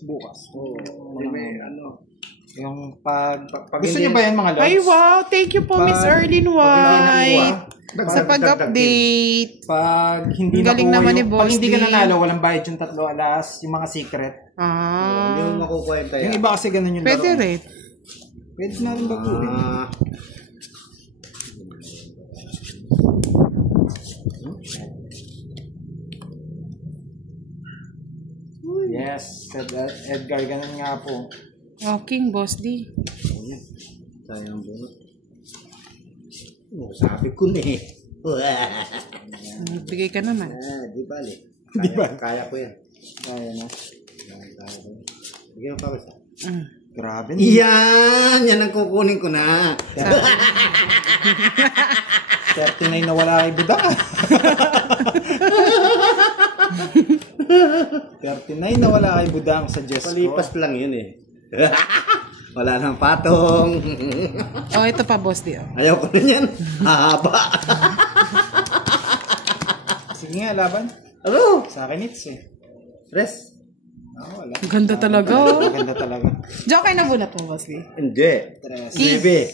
Bukas. May ano. Yung pag gusto niyo ba yan mga lods? Ay, wow. Thank you po, Miss Erlyn White. Sa pag-update. Pag hindi galing naman ni Boss pag hindi ka D. nanalo, walang bayad yung 3 alas, yung mga secret. Yung makukwenta yan. Yung iba kasi ganun yung Pwede laro. rin. Pwede na rin baguhin. Yes, Edgar, ganun nga po. Okay, Boss D. Sayang bunot. Sabi ko na eh. Bigay ka naman. Di bali. Di ba? Kaya ko yan. Kaya na. Kaya ko yan. Bigyan mo pa basta. Grabe. Yan ang kukunin ko na. 39 na wala kay Budak. 39 na wala kay Budang sa Jess ko. Palipas lang yun eh. Wala nang patong. Oh, ito pa, Boss D. Ayaw ko na yan. Hahaba. Sige nga, laban. Ano? Sa akin it's eh. Rest. Wala. Ganda talaga. Ganda talaga. Joker na bunot mo, Boss D. Hindi. Tres. 9.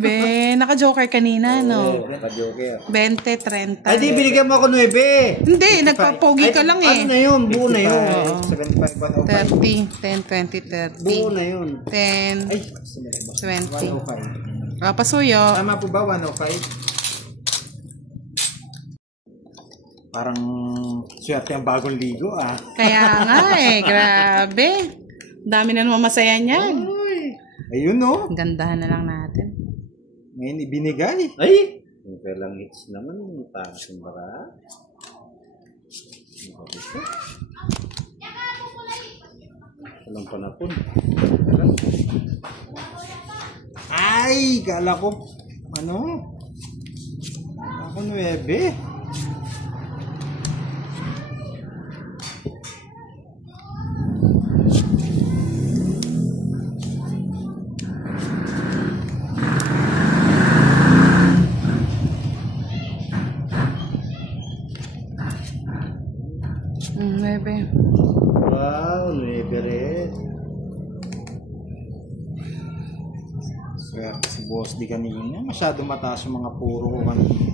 9. Naka-joker kanina, no? Naka-joker. 20, 30. Ay, di binigyan mo ako 9. Hindi, nagpa-pogi ka lang eh. Ano na yun? Buo na yun. 75, 30, 10, 20, 30. 105. Buo na yun. 10, Ay, 20. 105. Pasuyo. Tama po ba 105? Parang swerte ang bagong ligo ah. Kaya nga eh, grabe. Dami na naman masaya niyan. Ayun no. Gandahan na lang natin. Ngayon ibinigay. Ay! Yung kailang hits naman. Pansin bara. Walang panapon. Ay, kala ko ano? Ako 9. Nuebe. Wow, 9 rin. Swerte si Boss di kanina. Masyado mataas yung mga puro ko kanina.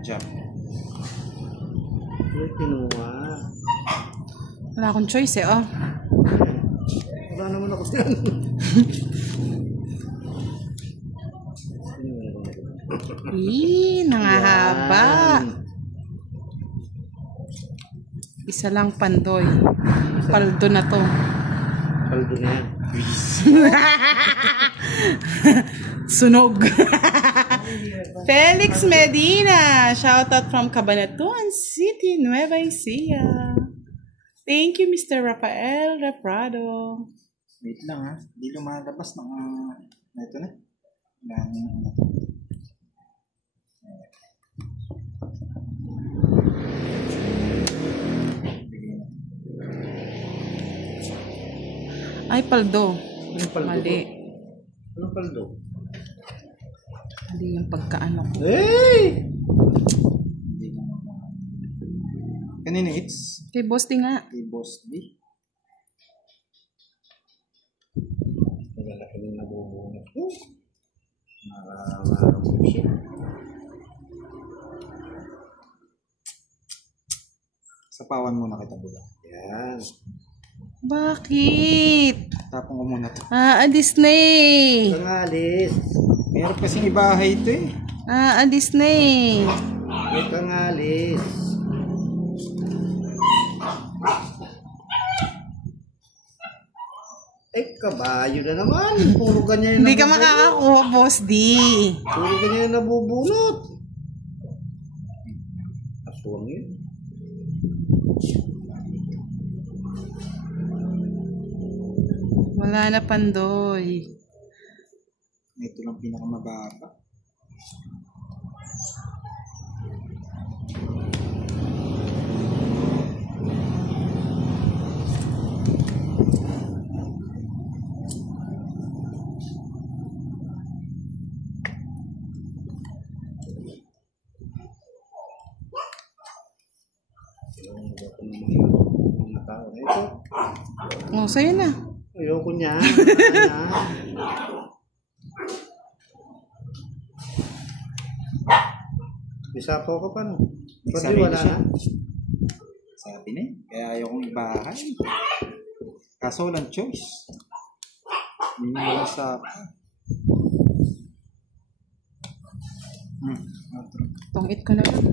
Jump. Ano kinuha? Wala akong choice eh, oh. Wala naman ako dyan. Nangahaba. Isa lang pandoy. Paldo na to. Paldo na yan. Sunog. Felix Medina. Shoutout from Cabanatuan City, Nueva Ecija. Thank you, Mr. Rafael Reprado. Wait lang ha. Hindi lumalabas ng ito na. Ay, paldo. Anong paldo? Mali. Anong paldo? Mali yung pagkaano ko. Hey! Kanina it's Kay Boss D nga. kay Boss D. Nagalaki ng nabubunot ko. Nakakabusit. Sapawan muna kita Budak. Yan. Bakit? Tapong ko muna to. Disney. Ang alis. Meron kasing ibahay ito eh. Disney. Huwag kang alis. Kabayo na naman. Puro ganyan yung Hindi ka makakakuha, Boss D. Puro ganyan yung nabubunot. Aswang yun. Wala na pandoy. Ito lang pinakamababa. Mga tao. Ito. Oh, sa'yo na. Ayoko niya. Isa po ko pa no. Pwede wala na. Sabi na eh. Kaya ayokong ibahay. Kaso walang choice. Hindi mo sa... Tungit ko na lang.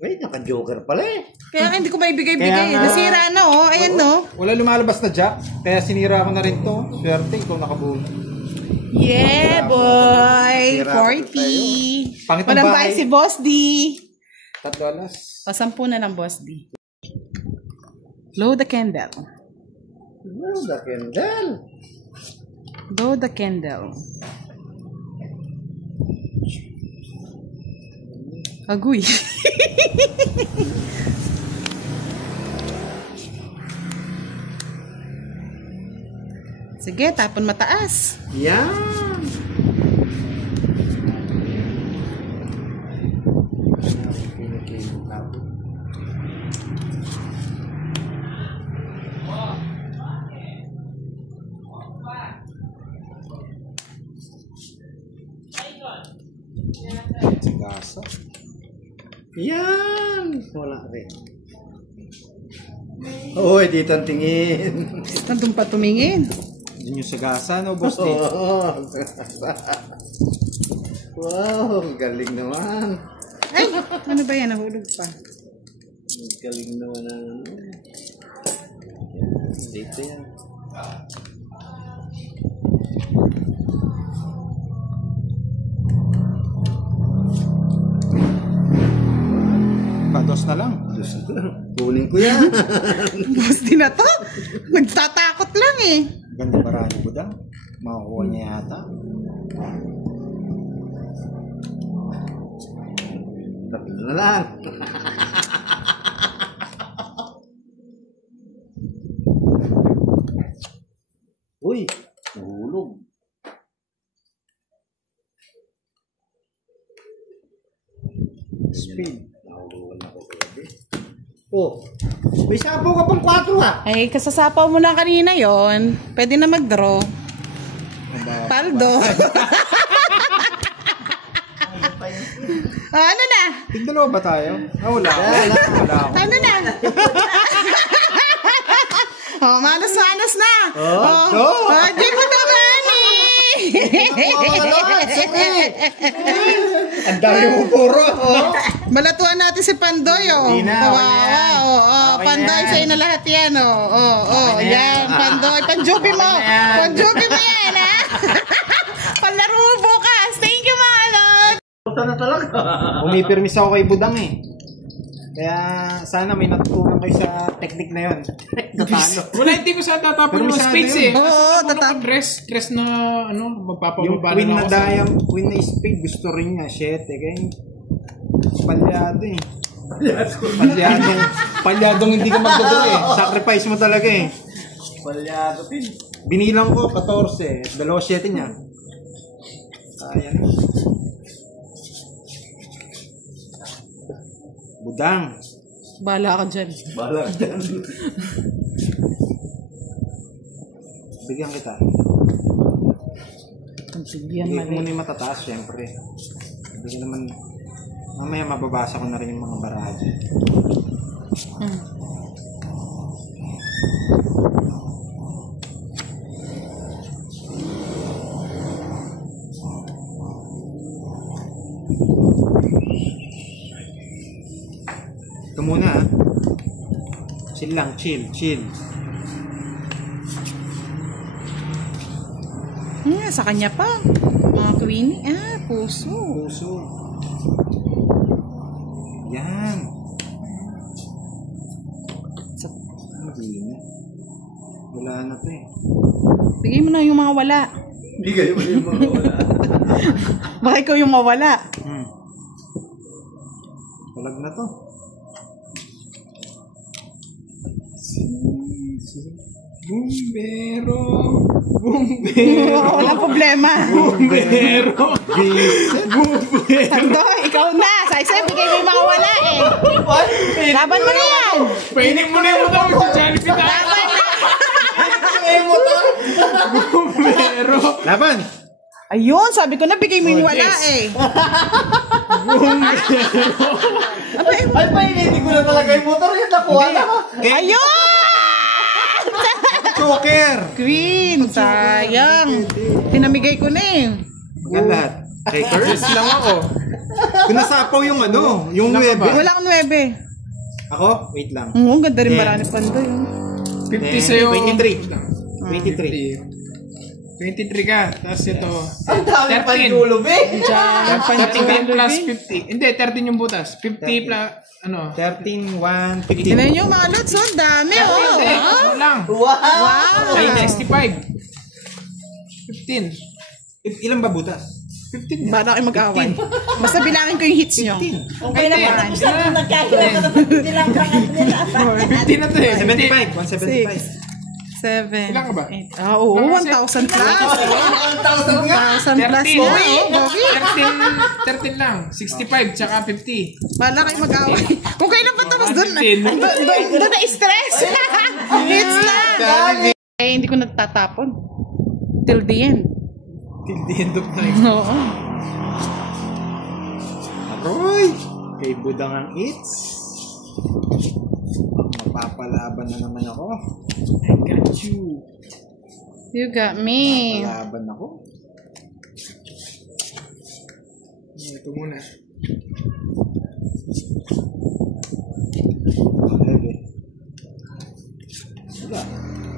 Wait, naka-joker pala eh. Kaya hindi ko maibigay-bigay. Kaya nga. Nasira na oh. Ayan no. Wala lumalabas na jack. Kaya sinira ko na rin to. Swerte, ikaw nakabuo. Yeah, boy. Nasira ko 40. Pangit ang Walang bahay. bahay si Boss D. $3. O, 10 na lang, Boss D. Blow the candle. Well, the candle. Blow the candle. Agoy. Sige, tapon mataas. Yan. Sigasa. Yan. Wala rin. Uy, dito ang tingin. Basta doon pa tumingin. Yun yung sagasa, no, Boss D? Oh, wow, galing naman. Ay, ano ba yan? Nahulog pa. Galing naman ang ano. Yan, dito yan. Pados na lang. Kunin ko yan. Boss D na to. Nagtatakot lang eh. Ganda barani ko daw. Makukuha niya yata. Tapos na lang. Uy, nahulog. Speed. Nahulugan ako kagabi. Oh, may sapaw ka pang 4 ah. Ay, kasasapaw mo na kanina yon. Pwede na mag-draw. Paldo. Ano na? Tigdalawa ba tayo? Ah, wala ako. Wala ako. Ano na? Oh, manos-manos na. Di mo naman eh. Ang dami mo puro. Balatuan natin si Pandoy, oh. Hindi na, okay na yan. Okay Pandoy, na yan. sa'yo na lahat yan, oh. Okay na Yan, yan. Pandoy. Panjubi mo. Okay na yan. Panjubi mo yan, ha? Palaro mo bukas. Thank you, mga lord. Puta na talaga. Umipirmis ako kay Budang eh. Kaya sana may natutunan kayo sa technique na yun. Natalo. Wala, hindi ko sa tatapon Pero yung masyado spades yun. eh. Oo, Tatapon dress na ano, Yung magpapababa queen na na ako sa... dayang, queen na spade, gusto rin niya. 7 kaya palyado eh. Palyadong hindi ka magdodraw eh. Sacrifice mo talaga eh. Palyado pin. Binilang ko 14, 2-7 niya. Ayan. Budang. Bala ka dyan. Bala ka dyan. Bigyan kita. Bigyan Bigyan ko mali. muna yung matataas, syempre. Bigyan naman. Mamaya mababasa ko na rin yung mga barahe. Ito muna ah. Chill lang, chill. Sa kanya pa. Mga queenie. Puso. Puso. Yan. Hindi na. Wala na to eh. Bigay mo na yung mga wala. Hindi kayo mo yung mga wala. Baka ikaw yung mawala. Talag na to. Bumbero. Bumbero. Walang problema. Bumbero. Bumbero. Ando, ikaw na. Sa isa, bigay mo yung mga wala eh. Laban mo na yan. Painin mo na yung motor mo sa Jollibee tayo. Laban na. Bumbero. Laban! Ayun, sabi ko na bigay mo yung wala eh. Ay, painitin ko na talaga yung motor. Yan, nakuha na ka. Ayun! Joker! Queen, sayang. Pinamigay ko na eh. Magkano lahat? Kay Curse? Just lang ako. Kung nasapaw yung ano, yung Wala ka 9. ba? Wala akong 9. Ako? Wait lang. Oo, ang ganda rin Ten. marami pando yun. 50 sa'yo. 23. 23. 23 ka. Tapos ito. Ang dami 13. pa yung eh. Diyan, 13 plus 50. Hindi, 13 yung butas. 50 plus, ano. 13, 1, 15. Tinan nyo mga lods, oh, dami oh. Hindi, ano lang. Wow! Wow! Ay, 65. 15. Ilan ba butas? 15 yan. Bala kayo mag-away. Basta bilangin ko yung hits nyo. Okay na ba? Isa na nagkahila ka na hindi lang kangat nila. 15 na to eh. 75, 175. 7. Ilan ka ba? Oo, 1,000 plus. 1,000 nga. 1,000 plus 13. na. Oh, Bobby. 13 lang. 65 tsaka 50. Bala kayo mag-away. Kung kailan pa tapos doon, 15. doon na-stress. Hits na. Eh, hindi ko natatapon. Till the end. Till the end of time. Oo. Aroy! Kay Budang ang hits. Mapapalaban na naman ako. I got you. You got me. Mapapalaban ako. Ito muna. Lebe. Wala.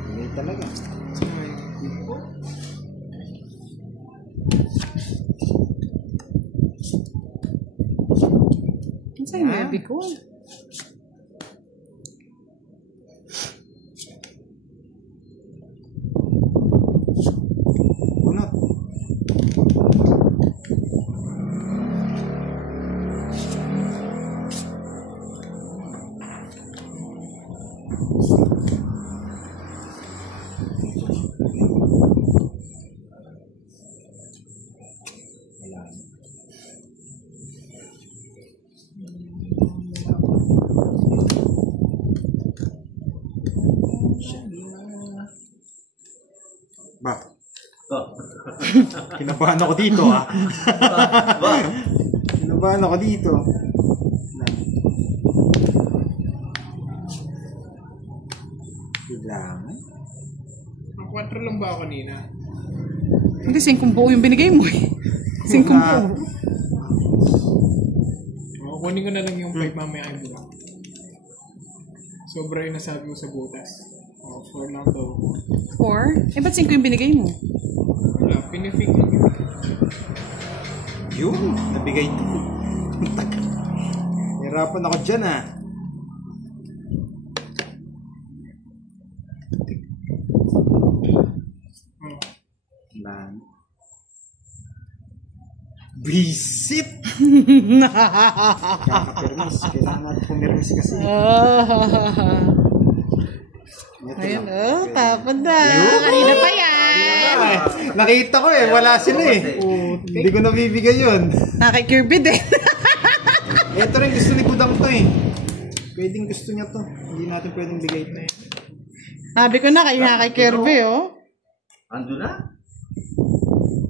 Hindi talaga. Ano sa'yo, baby ko? Bunot. Wala. Ba? Kinabahan ako dito ah. Kinabahan ako dito. Kailangan. Ang 4 lang ba ako kanina? Hindi, 5 buo yung binigay mo eh. 5 buo. Kukunin ko na lang yung 5 mamaya ay buwan. Sobra yung nasabi ko sa butas. 4 lang to. 4? Eh, ba't 5 yung binigay mo? Wala, pinifig lang yun. Yun, nabigay ko. Hirapan ako dyan ah. Lan. Visit! Kakapermis. Kailangan natin pumirmis kasi. Ito Ayun, lang. oh, tapad na. Kanina pa yan. Ay, nakita ko eh, wala sila eh. Hindi ko nabibigay yun. Nakikirby din. Ito rin gusto ni Budang to eh. Pwedeng gusto niya to. Hindi natin pwedeng bigay na yun. Sabi ko na, kayo nakikirby, oh. Ando na?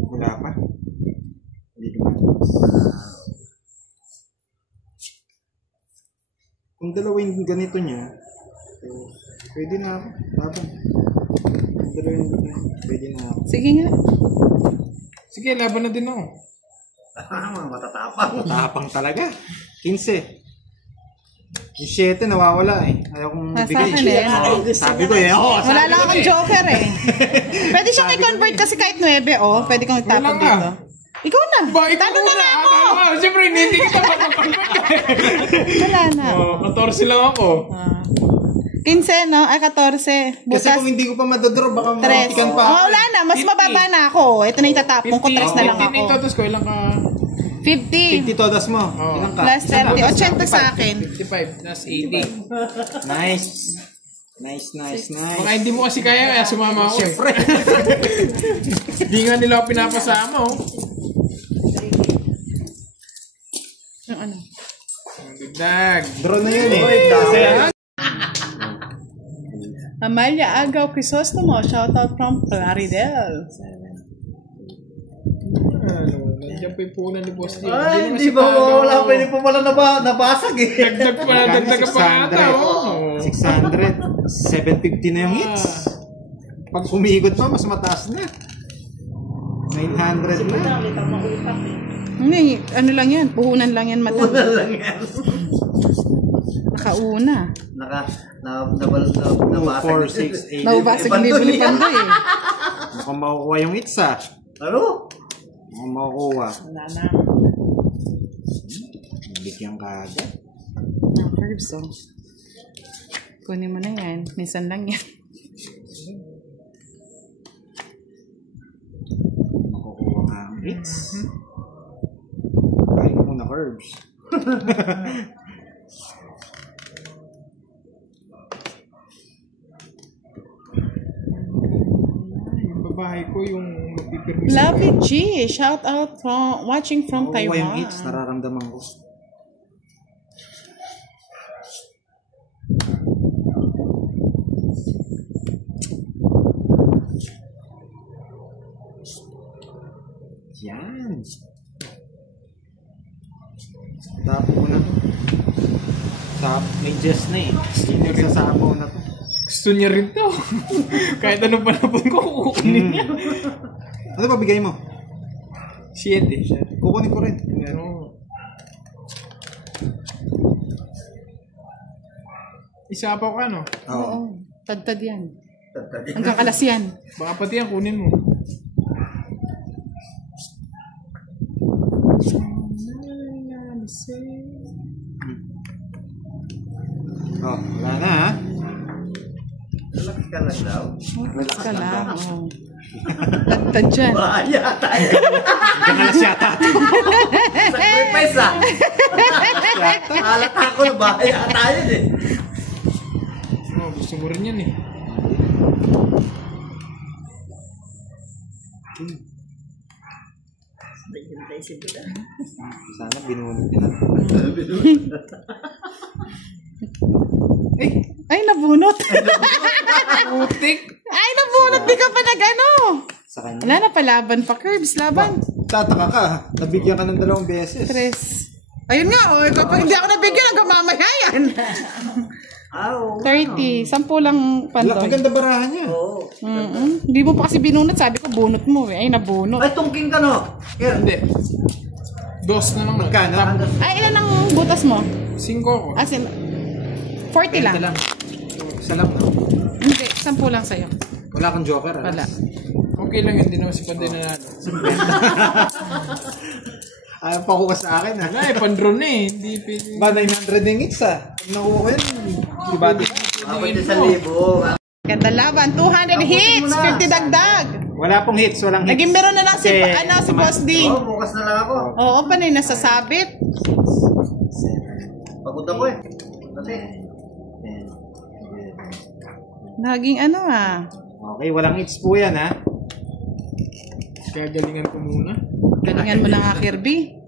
Wala pa. Hindi ko na. Kung dalawin ganito niya, pwede na ako. Tapos, kung dalawin ganito, pwede na ako. Sige nga. Sige, laban na din ako. Mga matatapang. Tapang talaga. 15. Yung 7 nawawala eh. Ayaw kong Nasa bigay. akin eh. Oo, sabi ko eh. Oo, Wala lang akong joker eh. Pwede siyang i-convert kasi kahit 9, oh. Pwede kang Wala itapon nga. dito. Ikaw na. Ba, ikaw Talo na muna. ako. Siyempre, hindi kita makakonvert. Wala na. 14 lang ako. 15, no? Ay, 14. Kasi Bukas, kung hindi ko pa madodro, baka 3. matikan pa ako. Wala na. Mas 50. mababa na ako. Ito na yung tatapon ko. 3 na lang 15 ako. ito, tapos ko ilang ka? 50. 50 todas mo. Oo. Ilang ka? Plus 30. 80 sa akin. 55, that's 80. Nice. Nice. Baka hindi mo kasi kaya sumama ako. Siyempre. Hindi nga nila ako pinapasama, oh. Yung ano? Dagdag. Draw na yun eh. Amalia Agaw Crisostomo, shoutout from Plaridel. Nandiyan pa yung punan ni Boss D. Ay, hindi ba wala pa, hindi pa pala nabasag eh. Dagdag pa ata, oh. 600. 750 na yung hits. Pag umikot pa, mas mataas na. 900 na. Hindi, ano lang yan, puhunan lang yan mata. Una lang yan. Nakauna. Nabasag. 4, 6, 8. Naubasag yung libo ni Pandoy eh. Mukhang makukuha yung hits ah. Ano? Mukhang makukuha. Wala na. Bigyan ka agad. Curves oh. Kunin mo na yan. Minsan lang yan. Makukuha nga ang hits. Kain mo muna curves. Babae ko yung magpipirmis. Lovely G, shout out from watching from Makukuha yung Taiwan. hits, nararamdaman ko. Yan. Tapo na to. May just na eh. Nagsasapaw na to. Gusto niya rin to. Kahit anong panapon ko, kukunin niya. Ano ba bigay mo? 7 siya. Kukunin ko rin. Ano? Isapaw ka, no? Oo. Oo. Tad-tad yan. Hanggang kalas yan. Baka pati yan, kunin mo. Oh, wala na ha. Relax ka lang daw. Relax ka lang. Oh. Tad-tad dyan. Bahaya tayo. Hanggang alas yata ito. Sacrifice ah. Halata ko na bahaya tayo eh. Oh, gusto mo rin yan eh. Sana binunod din ako. Ay, nabunot. Putik! Ay, nabunot. Di ka pa nag-ano. Sa kanya. Wala na, palaban pa. Curbs, laban. Tataka ka. Nabigyan ka ng 2 beses. Tres. Ayun nga, oh. Kapag hindi ako nabigyan, hanggang mamaya yan. Oo. 30. 10 lang Ang Pandoy. ganda barahan niya. Oo. Hindi mo pa kasi binunot. Sabi ko, bunot mo. Eh. Ay, nabunot. Ay, tungking ka no. Here. Hindi. 2 na lang. Magkano? Ay, ilan ang butas mo? 5 ko. As in, 40 lang. lang. Isa lang na. Hindi, 10 lang sa'yo. Wala kang joker ah. Wala. Okay lang yun. Hindi naman si Panday na natin. Ayaw pa ko ka sa akin ah. Wala eh. Pandron na eh. Hindi pwede. Ba, 900 yung hits ah. Pag nakuha ko yan, ibati. Abot din sa libo. Ganda laban. 200 hits. 50 dagdag. Wala pong hits, walang hits. Naging meron na lang si, Kasi- si Boss D. Oo, bukas na lang ako. Oo, panay nasasabit. Pagod ako eh. Kasi. Naging ano ah. Okay, walang hits po yan ha. Gagalingan ko muna. Galingan mo na nga, Kirby.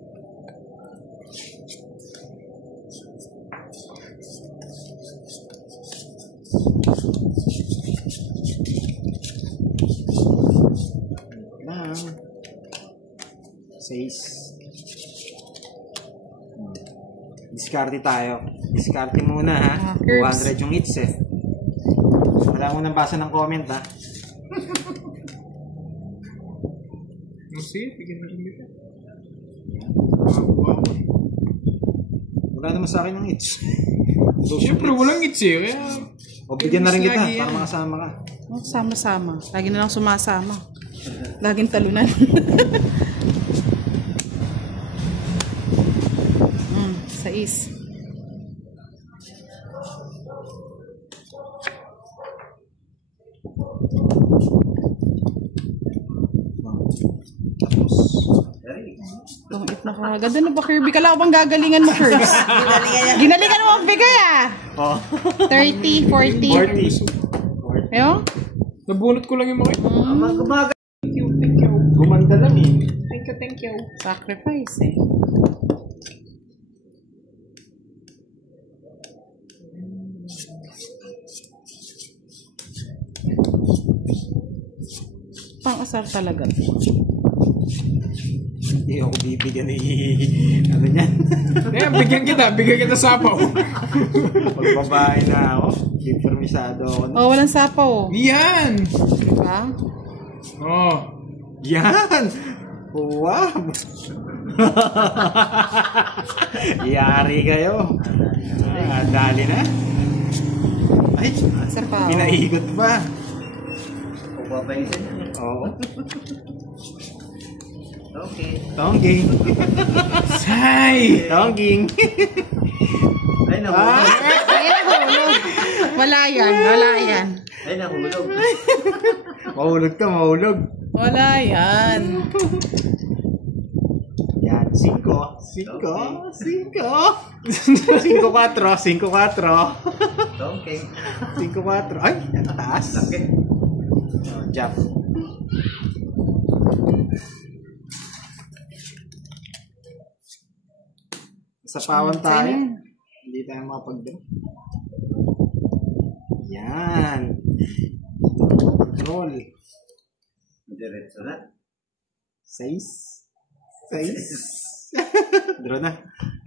Lang. 6. Diskarte tayo. Diskarte muna ha. Ah, curves. 200 yung hits eh. Wala mo nang basa ng comment ha. Sige, bigyan na rin dito. Wala naman sa akin ng hits. Siyempre, walang hits eh. Kaya, O bigyan na rin kita Lagi yan. para makasama ka. Oh, sama-sama. Lagi na lang sumasama. Laging talunan. Sais. Tungit na ka. Ganda na ba, Kirby? Kala ko bang gagalingan mo, Kirbs? Ginalingan mo ang bigay, ah. Oh. 30, 40. 40. Ayun? Nabunot ko lang yung mga. Kumaga. Thank you. Gumanda lang eh. Thank you. Sacrifice, eh. Pang-asar talaga. Hindi ako bibigyan ni ano niyan. Kaya bigyan kita sapaw. Pag babae na ako, impormisado ako. Oh, walang sapaw. Yan! Diba? Oh. Yan! Wow! Yari kayo. Dali na. Ay, Sapaw. pinaikot pa. Pagpapayisin. Oo. Okay. Tongging. Say! Tongging. Ay, nahulog. Ay, nahulog. Wala yan. Ay, nahulog. Mahulog ka, mahulog. Wala yan. Yan, 5. 5. 5. 5-4. 5-4. Okay. 5-4. Ay, ang taas. Laki. Oh, jump. Sa pawan tayo. Hindi tayo makapag-draw. Yan. Control. Diretso na. 6. Draw na.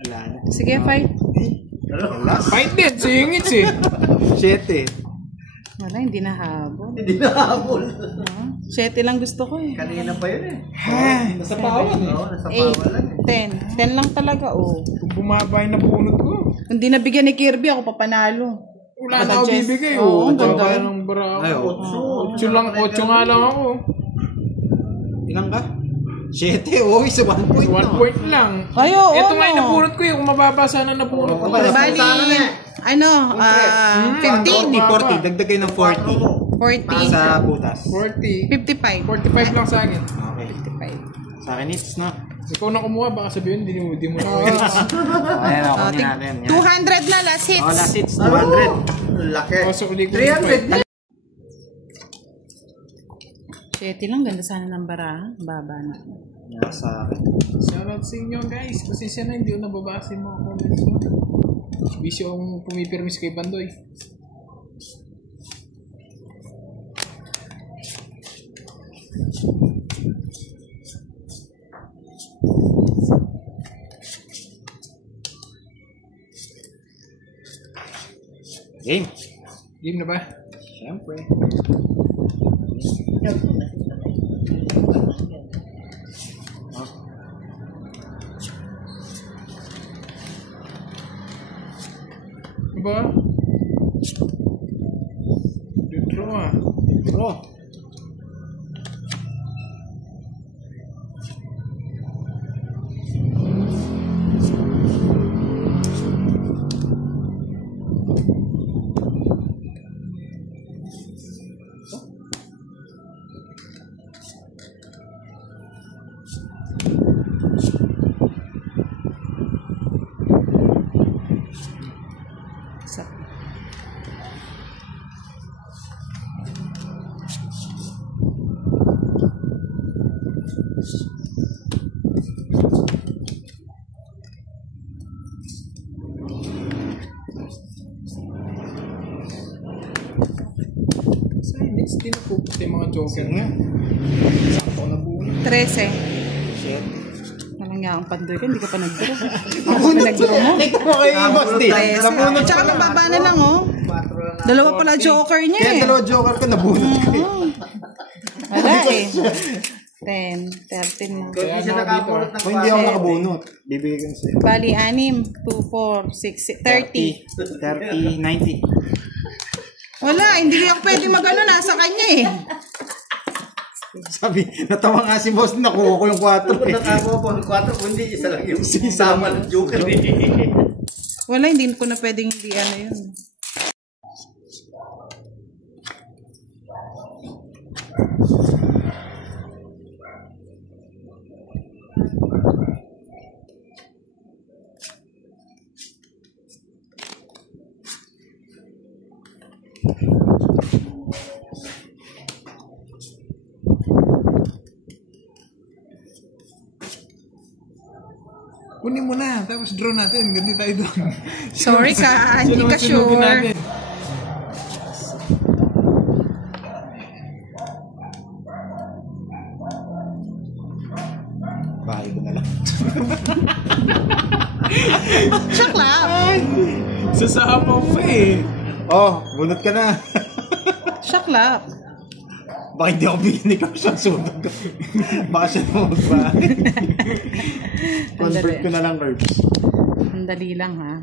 Wala na. Sige, fight. Last. Fight din, singits eh. 7. Wala, hindi nahabol. Hindi nahabol. 7 lang gusto ko eh. Kanina pa yun eh. Nasa pawan eh. Oo, nasa bawal lang eh. 10. 10 lang talaga, oh. Kung bumaba yung nabunot ko. Kung di nabigyan ni Kirby, ako papanalo. Wala na ako bibigay. Oo, Oh, ang ganda. ganda ng bara ako. Ay, 8 lang, 8 nga lang ako. Ilang ka? 7. Oh, isa 1 point 1 no. point lang. Ay, oo, Ito nga yung no. nabunot ko eh. Kung mababa sana nabunot ko. Bali, ano, 15. 40. Dagdag kayo ng 40. 40. Sa butas. 40. 55. 45 lang sa akin. Okay. 55. Sa akin it's no. Ikaw na kumuha, baka sabihin, di mo na Ayan ako Oh, ni natin. Yan. 200 na last hits. Oh, last hits 200. Laki. Pasok ulit ko. 300 na. 7 lang, ganda sana ng barahan. Baba na. Nasa akin. Shoutout sa inyo guys. Pasensya na, hindi ko nababasa yung mga comments mo. Busy akong pumipirmis kay Bandoy. Game. Game na ba? Siyempre. Ano ba? Draw ah. Draw. Silence din ako. Ito yung mga joker nga. Sakto na buo. 13. Shit. Walang nga ang pandoy ka, hindi ka pa nag-draw. Nabunot nag-draw mo? Ikaw mo kayo yung boss di. 13. Tsaka mababa na lang, oh. 4 lang. Dalawa pala joker niya Kaya eh. dalawa joker ko nabunot ko eh. Wala eh. 10, 13 na. Kung hindi siya nakapulot ng Kung hindi ako nakabunot, bibigay ko na sa'yo. Bali, 6, 2, 4, 6, 30. 30, 90. Wala, hindi ako pwede magano, nasa kanya eh. Sabi, natawa nga si boss, nakuha ko yung 4 Kung eh. nakakuha po ng 4, kundi isa lang yung sama ng joker eh. Wala, hindi ko na pwedeng hindi ano yun. Kunin mo na, tapos draw natin. Ganti tayo doon. Sorry ka, hindi ka Sunugin sure. natin. Bahay ko na lang. Siya clap. Sasapaw pa eh. Oh, bunot ka na. Siya clap. Baka hindi ako bigyan ni Carbs ang sunog. Baka siya na magbahay. Convert ko na lang, Carbs. Ang dali lang ha.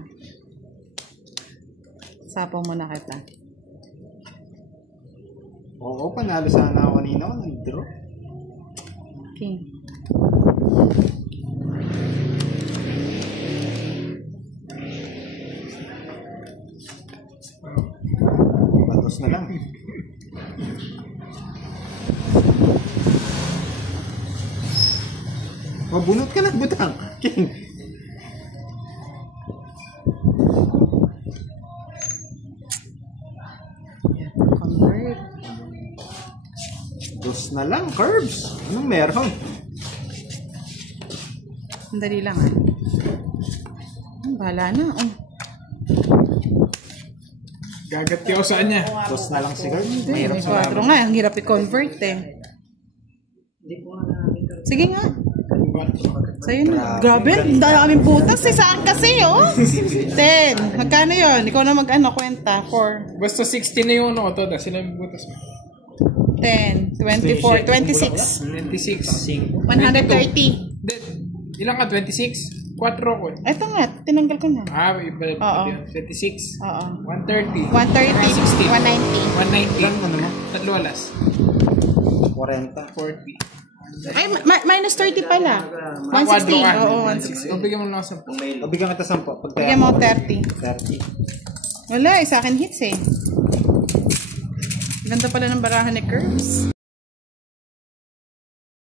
Sapaw mo na kita. Oo, panalo sana ako kanina ko nag-draw. Okay. Patos na lang. Oh, bunot ka na, butang. King. Convert. Dos na lang, Carbs. Anong meron? Ang dali lang ha. Bahala na. Oh. Gagat kayo saan niya. Dos na lang si Carbs. Hindi, Mahirap may sa 4 nga. Ang hirap i-convert eh. Sige nga. Sa'yo na. Grabe, ang daming butas eh. Saan kasi oh? 10. Magkano yun? Ikaw na mag-ano, kwenta. 4. Basta 16 na yung ano ko to. Sila yung butas mo. 10, 24, 26. 26. 130. Ilan ka? 26? 4 ko eh. Ito nga, tinanggal ko na. Ah, iba. Oo. 26. Oo. 130. 130, 190. 190. Ilan ano mo? Tatlo alas. 40. 40. Ay, minus 30 pala. 160. Oo, 160. O, bigyan mo na ako 10. O, bigyan kita 10. Bigyan mo 30. 30. Wala, sa akin hits eh. Ganda pala ng barahan ni Curbs.